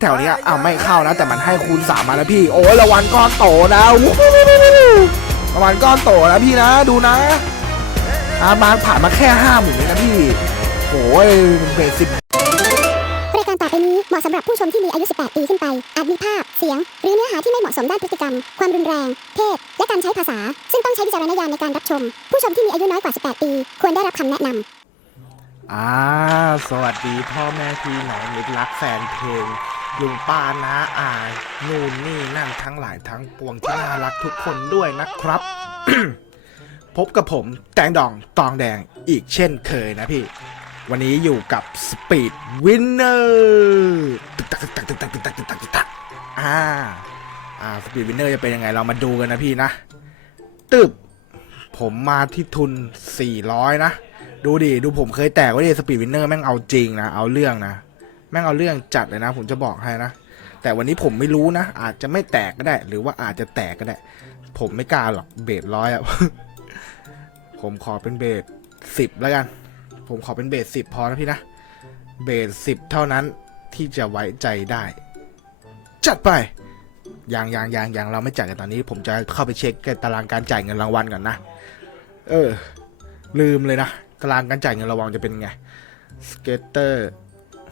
แถวเนี้ยอ้าวไม่เข้านะ แต่มันให้คูณสามมาแล้วพี่ โอ้ยรางวัลก้อนโตนะวู้ฮู้รางวัลก้อนโตนะพี่นะ ดูนะอามาผ่านมาแค่ห้าหมื่นเองนะพี่โอ้ยเบสสิบรายการต่อไปนี้เหมาะสำหรับผู้ชมที่มีอายุ 18 ปีขึ้นไป อาจมีภาพ เสียง หรือเนื้อหาที่ไม่เหมาะสมด้านพฤติกรรม ความรุนแรง เพศ และการใช้ภาษา ซึ่งต้องใช้วิจารณญาณในการรับชม ผู้ชมที่มีอายุน้อยกว่า 18 ปี ควรได้รับคำแนะนำอ่าสวัสดีพ่อแม่พี่น้องมิตรรักแฟนเพลง ลุงป้านะอานู่นนี่นั่นทั้งหลายทั้งปวงที่น่ารักทุกคนด้วยนะครับ พบกับผมแตงดองตองแดงอีกเช่นเคยนะพี่ วันนี้อยู่กับ Speed Winner ตึกตักตึกตักตึกตักตึกตักตึกตักตึกตักอ่าอ่า Speed Winner จะเป็นยังไงเรามาดูกันนะพี่นะ ตึบผมมาที่ทุน 400 นะ ดูดิ ดูผมเคยแตกไว้ดิสปีดวินเนอร์แม่งเอาจริงนะ เอาเรื่องนะ ม่งเอาเรื่องจัดเลยนะ ผมจะบอกให้นะ แต่วันนี้ผมไม่รู้นะ อาจจะไม่แตกก็ได้ หรือว่าอาจจะแตกก็ได้ ผมไม่กล้าหรอกเบสร้อยอะผมขอเป็นเบสสิบแล้วกัน ผมขอเป็นเบสสิบพอนะพี่นะ เบสสิบเท่านั้นที่จะไว้ใจได้ จัดไปยังยังยังยังเราไม่จ่ายกันตอนนี้ ผมจะเข้าไปเช็คตารางการจ่ายเงินรางวัลก่อนนะ เออ ลืมเลยนะ ตารางการจ่ายเงินระวังจะเป็นไงสเกตเตอร์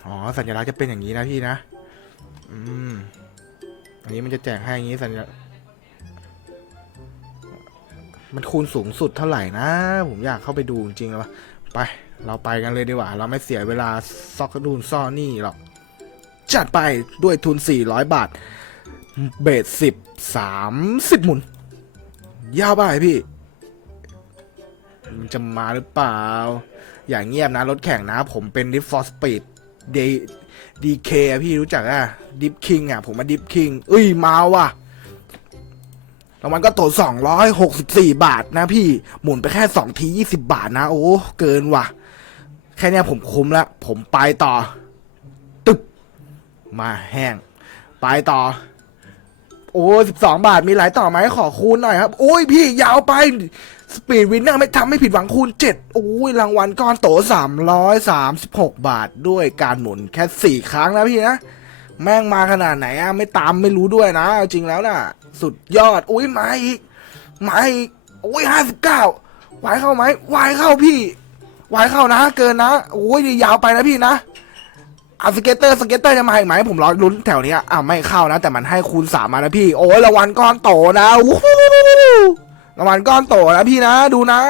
อ๋อ สัญลักษณ์จะเป็นอย่างนี้นะพี่นะ อืม อันนี้มันจะแจกให้อย่างนี้สัญลักษณ์มันคูณสูงสุดเท่าไหร่นะ ผมอยากเข้าไปดูจริงๆแล้วไป เราไปกันเลยดีกว่า เราไม่เสียเวลาซอกดูนซ่อนี่หรอก จัดไปด้วยทุน 400 บาท เบสสิบสามสิบหมุน ยาวไปพี่ มันจะมาหรือเปล่า อย่างเงียบนะ รถแข่งนะ ผมเป็น Dip for Speed D DK อะพี่รู้จักอะดิฟคิงอะ ผมมาดิฟคิงเอ้ยมาว่ะแล้วมันก็ตัว264บาทนะพี่หมุนไปแค่สองทียี่สิบาทนะ โอ้เกินว่ะ แค่เนี้ยผมคุ้มละ ผมไปต่อ ตึบมาแห้ง ไปต่อ โอ้สิบสองบาทมีหลายต่อไหมขอคูณหน่อยครับ โอ้ยพี่ยาวไปสปีดวินเนอร์ไม่ทำไม่ผิดหวังคูณเจ็ดโอ้ยรางวัลก้อนโตสามร้อยสามสิบหกบาทด้วยการหมุนแค่สี่ครั้งนะพี่นะ แม่งมาขนาดไหนอะไม่ตามไม่รู้ด้วยนะจริงแล้วน่ะ สุดยอดอุ้ยมาอีกมาอีกโอ้ยห้าสิบเก้าวายเข้าไหมวายเข้าพี่วายเข้านะ เกินนะโอ้ยนี่ยาวไปนะพี่นะ อะสเก็ตเตอร์สเก็ตเตอร์จะมาอีกไหมผมรอลุ้นแถวเนี้ยอะไม่เข้านะ แต่มันให้คูณสามมานะพี่ โอ้ยรางวัลก้อนโตนะวู้ฮู้รางวัลก้อนโตนะพี่นะดูนะ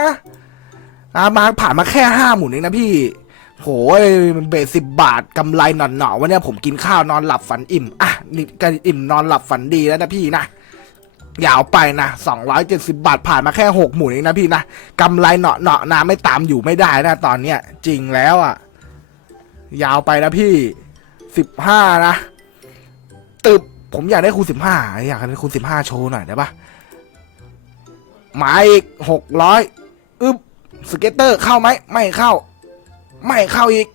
อะมาผ่านมาแค่ห้าหมุนเองนะพี่โหยมันเบสสิบบาทกำไรหนอนหนอวันเนี้ยผมกินข้าวนอนหลับฝันอิ่มอะนี่ก็อิ่มนอนหลับฝันดีแล้วนะพี่นะยาวไปนะสองร้อยเจ็ดสิบาทผ่านมาแค่หกหมุนเองนะพี่นะกำไรเหนาะเนาะนะไม่ตามอยู่ไม่ได้นะตอนเนี้ยจริงแล้วอะ ยาวไปนะพี่สิบห้านะตึบผมอยากได้คูณสิบห้าอยากได้คูณสิบห้าโชว์หน่อยได้ปะหมายอีกหกร้อยอึบสเก็ตเตอร์เข้าไหมไม่เข้า ไม่เข้าอีก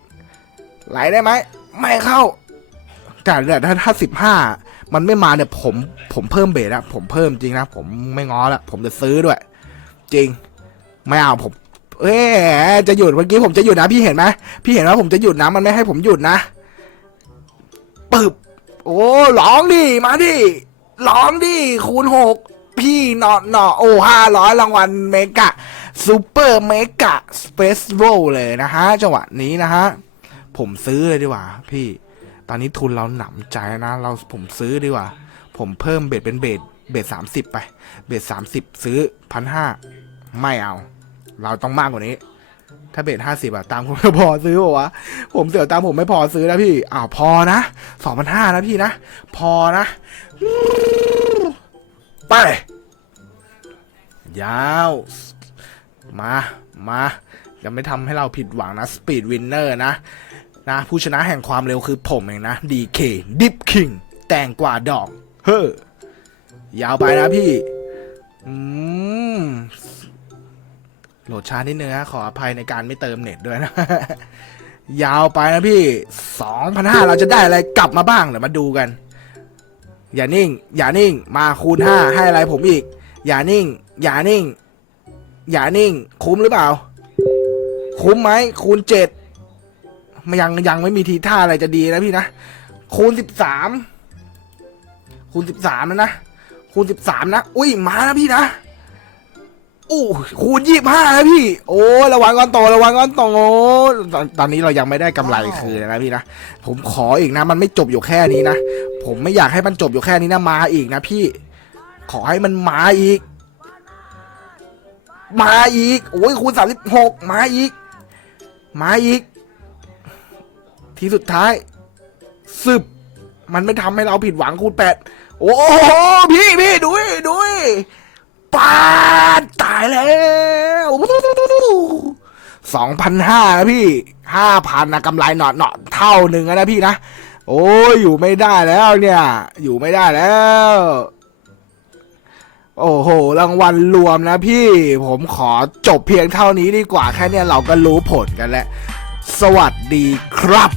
ไหลได้ไหมไม่เข้าแต่เนี่ยถ้าถ้าสิบห้ามันไม่มาเนี่ยผมผมเพิ่มเบสอะผมเพิ่มจริงนะผมไม่ง้อละผมจะซื้อด้วย จริง ไม่เอาผม เอ้ยจะหยุดเมื่อกี้ผมจะหยุดนะพี่เห็นไหมพี่เห็นว่าผมจะหยุดนะมันไม่ให้ผมหยุดนะปึบโอ้ร้องดิมาดิร้องดิคูณหกพี่เนาะเนาะโอ้ห้าร้อยรางวัลเมกะซูเปอร์เมกะสเปซโรเลยนะฮะจังหวะนี้นะฮะผมซื้อเลยดีกว่า พี่ ตอนนี้ทุนเราหนำใจนะ เราผมซื้อดีกว่า ผมเพิ่มเบสเป็นเบสเบสสามสิบไป เบสสามสิบซื้อพันห้าไม่เอา เราต้องมากกว่านี้ ถ้าเบสห้าสิบอะตามผมไม่พอซื้อวะผมเสียตามผมไม่พอซื้อนะพี่อ้าวพอนะสองพันห้านะพี่นะ พอนะ ไป ยาว มา มาจะไม่ทำให้เราผิดหวังนะ สปีดวินเนอร์นะ นะ ผู้ชนะแห่งความเร็วคือผมเองนะ DK Dip King แตงกว่าดอก เฮ้อยาวไปนะพี่ โหลดช้านิดนึงนะขออภัยในการไม่เติมเน็ตด้วยนะ ยาวไปนะพี่2,500เราจะได้อะไรกลับมาบ้างเดี๋ยวมาดูกัน อย่านิ่ง อย่านิ่ง มาคูณ5ให้อะไรผมอีก อย่านิ่ง อย่านิ่ง อย่านิ่ง คุ้มหรือเปล่า คุ้มไหมคูณเจ็ดมันยังยังไม่มีทีท่าอะไรจะดีนะพี่นะ คูณสิบสามคูณสิบสามนะนะคูณสิบสามนะ อุ้ยมานะพี่นะ อู้คูณยี่ห้านะพี่ โอ้ระวังก้อนโตระวังก้อนโตตอนตอนนี้เรายังไม่ได้กำไรคืนนะพี่นะ ผมขออีกนะ มันไม่จบอยู่แค่นี้นะ ผมไม่อยากให้มันจบอยู่แค่นี้นะมาอีกนะพี่ ขอให้มันมาอีก มาอีก โอ้ยคูณสามสิบหกมาอีก มาอีก ทีสุดท้ายซึบมันไม่ทำให้เราผิดหวังคูณแปดโอ้โหพี่พี่ดูดูด ปาดตายแล้วสองพันห้านะพี่ห้าพันนะกำไรหนอหนอเท่าหนึ่งนะพี่นะ โอ้ยอยู่ไม่ได้แล้วเนี่ย อยู่ไม่ได้แล้ว โอ้โห รางวัลรวมนะพี่ ผมขอจบเพียงเท่านี้ดีกว่าแค่เนี้ยเราก็รู้ผลกันแล้ว สวัสดีครับ